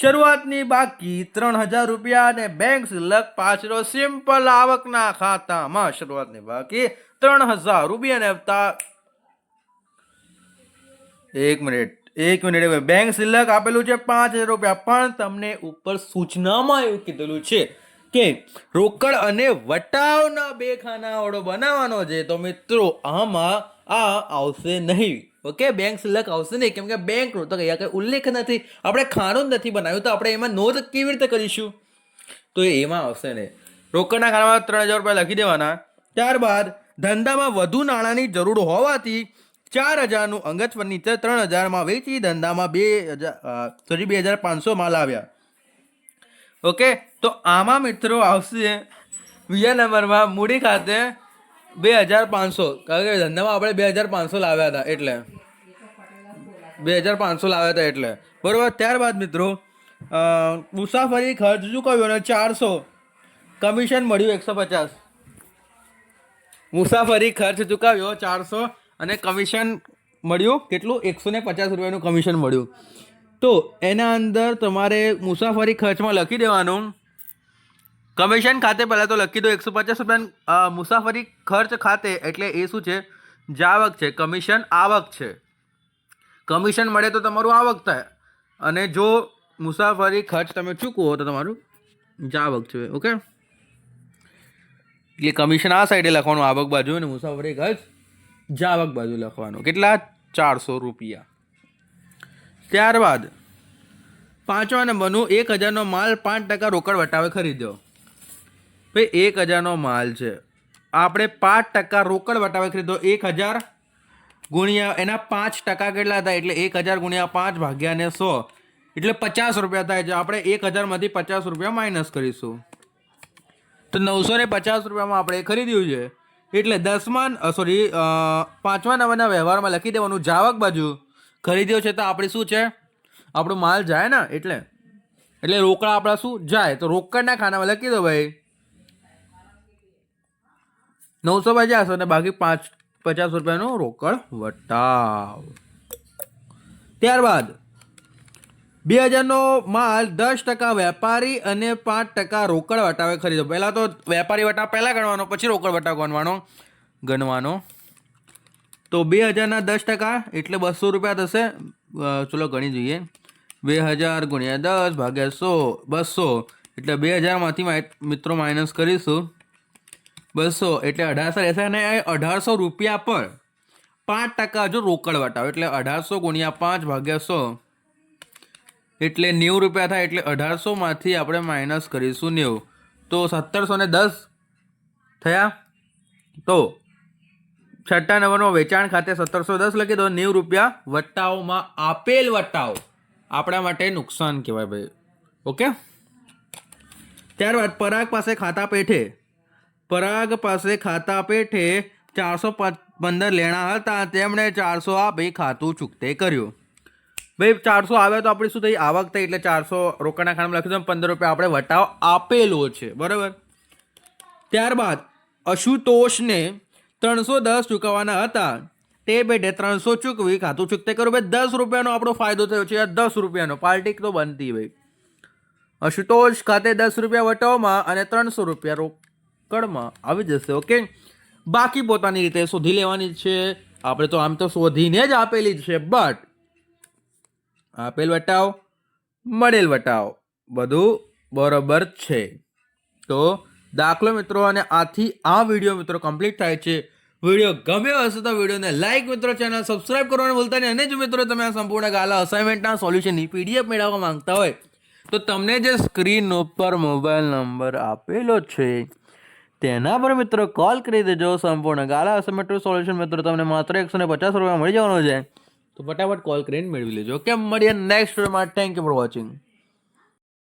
શરૂઆતની બાકી 3,000 રૂપિયા અને બેંક શિલ્લક 5 સિમ્પલ આવકના ખાતામાં શરૂઆતની બાકી 3,000 રૂપિયા ને હપ્તા. એક મિનિટ બેંક શિલ્લક આપેલું છે 5,000 રૂપિયા, પણ તમને ઉપર સૂચનામાં એવું કીધેલું છે કે રોકડ અને વટાવના 2 ખાનાવાળો બનાવવાનો છે. તો મિત્રો આમાં આ આવશે નહીં. ઓકે, બેંક સિલક આવશે નહીં, કેમ કે બેંકનો તો અહીંયા કંઈ ઉલ્લેખ નથી, આપણે ખાનું જ નથી બનાવ્યું, તો આપણે એમાં નોંધ કેવી રીતે કરીશું? તો એમાં આવશે ને. રોકડના ખાનામાં 3,000 રૂપિયા લખી દેવાના. ત્યારબાદ ધંધામાં વધુ નાણાંની જરૂર હોવાથી 4,000નું અંગત ફર્નિચર 3,000માં વેચી ધંધામાં 2,500 માલ આવ્યા. ઓકે, તો આમાં મિત્રો આવશે બીજા નંબરમાં મૂડી ખાતે 2,500, કારણ કે ધંધામાં આપણે 2,500 લાવ્યા હતા એટલે 2,500 લાવ્યા હતા એટલે બરોબર. ત્યારબાદ મિત્રો મુસાફરી ખર્ચ ચૂકવ્યો અને 400, કમિશન મળ્યું 150. મુસાફરી ખર્ચ ચૂકવ્યો 400 અને કમિશન મળ્યું કેટલું? 150 રૂપિયાનું કમિશન મળ્યું. તો એના અંદર તમારે મુસાફરી ખર્ચમાં લખી દેવાનું, કમિશન ખાતે પહેલાં તો લખી દો 150 રૂપિયા મુસાફરી ખર્ચ ખાતે, એટલે એ શું છે? જાવક છે. કમિશન આવક છે. કમિશન મળે તો તમારું આવક થાય, અને જો મુસાફરી ખર્ચ તમે ચૂકવો તો તમારું જાવક છે. ઓકે, એટલે કમિશન આ સાઈડે લખવાનું આવક બાજુ, અને મુસાફરી ખર્ચ જાવક બાજુ લખવાનું. કેટલા? 400 રૂપિયા. ત્યારબાદ 5મા નંબરનું 1,000નો માલ 5% રોકડ વટાવે ખરીદ્યો. ભાઈ 1,000નો માલ છે, આપણે 5% રોકડ વટાવે ખરીદ્યો. 1,000 ગુણ્યા એના 5% કેટલા થાય? એટલે 1,000 ગુણ્યા 5 ભાગ્યા ને 100 એટલે 50 રૂપિયા થાય છે. આપણે 1,000માંથી 50 રૂપિયા માઇનસ કરીશું, તો 950 રૂપિયામાં આપણે ખરીદ્યું છે. એટલે 5મા નંબરના વ્યવહારમાં લખી દેવાનું જાવક બાજુ ખરીદ્યો છે, તો આપણે શું છે? આપણો માલ જાય ને, એટલે રોકડા આપણા શું જાય, તો રોકડના ખાનામાં લખી દો ભાઈ 950 અને બાકી 50 રૂપિયાનો રોકડ વટાવ. ત્યારબાદ 2,000નો માલ 10% વેપારી અને 5% રોકડ વટાવે ખરીદો. પહેલાં તો વેપારી વટાવ પહેલાં ગણવાનો, પછી રોકડ વટાવ ગણવાનો. તો 2,000ના 10% એટલે 200 રૂપિયા થશે. ચલો ગણી જોઈએ. 2,000 ગુણ્યા 10 ભાગ્યા 100, 200 એટલે 2,000માંથી મિત્રો માઇનસ કરીશું 200 એટલે 1,800 રહેશે. અને 1,800 રૂપિયા પર 5% જો રોકડ વટાવ, એટલે 1,800 ગુણ્યા 5 ભાગ્યા 100 એટલે 90 રૂપિયા થાય. એટલે 1,800માંથી આપણે માઇનસ કરીશું 90, તો 1,710 થયા. તો 6ઠ્ઠા નંબરનો વેચાણ ખાતે 1,710 લખી દો. 90 રૂપિયા વટાવમાં આપેલ વટાવ આપણા માટે નુકસાન કહેવાય ભાઈ. ઓકે, ત્યારબાદ પરાગ પાસે ખાતા પેઠે 415 લેણા હતા, તેમણે 400 આપી ખાતું ચૂકતે કર્યું. ભાઈ 400 આવે તો આપણી શું થઈ? આવક થઈ. એટલે 400 રોકડના ખાનામાં લખી દો. 15 રૂપિયા આપણે વટાવ આપેલો છે. બરાબર. ત્યારબાદ અશુતોષને 310 ચૂકવવાના હતા, તે પેટે 300 ચૂકવી ખાતું ચૂકતે કર્યું. ભાઈ 10 રૂપિયાનો આપણો ફાયદો થયો છે. 10 રૂપિયાનો પાર્ટી તો બનતી ભાઈ. અશુતોષ ખાતે 10 રૂપિયા વટાવમાં અને 300 રૂપિયા રોકડમાં આવી જશે. ઓકે, બાકી પોતાની રીતે શોધી લેવાની છે. આપણે તો આમ તો શોધીને જ આપેલી જ છે, બટ આપેલ વટાવ મળેલ વટાવ બધું બરોબર છે. તો દાખલો મિત્રો, અને આથી આ વિડીયો મિત્રો કમ્પ્લીટ થાય છે. વિડીયો ગમ્યો હશે તો વિડીયોને લાઈક મિત્રો, ચેનલ સબસ્ક્રાઈબ કરવાનું ભૂલતા નહીં. અને જો મિત્રો તમે આ સંપૂર્ણ ગાલા અસાઇનમેન્ટના સોલ્યુશનની PDF મેળવવા માંગતા હોય તો તમને જે સ્ક્રીન ઉપર મોબાઈલ નંબર આપેલો છે તેના પર મિત્રો કોલ કરી દેજો. સંપૂર્ણ ગાલા અસાઇનમેન્ટનું સોલ્યુશન મિત્રો તમને માત્ર 150 રૂપિયા મળી જવાનું છે. તો ફટાફટ કોલ કરીને મેળવી લેજો. ઓકે, મળીએ નેક્સ્ટ વિડીયોમાં. Thank you for watching.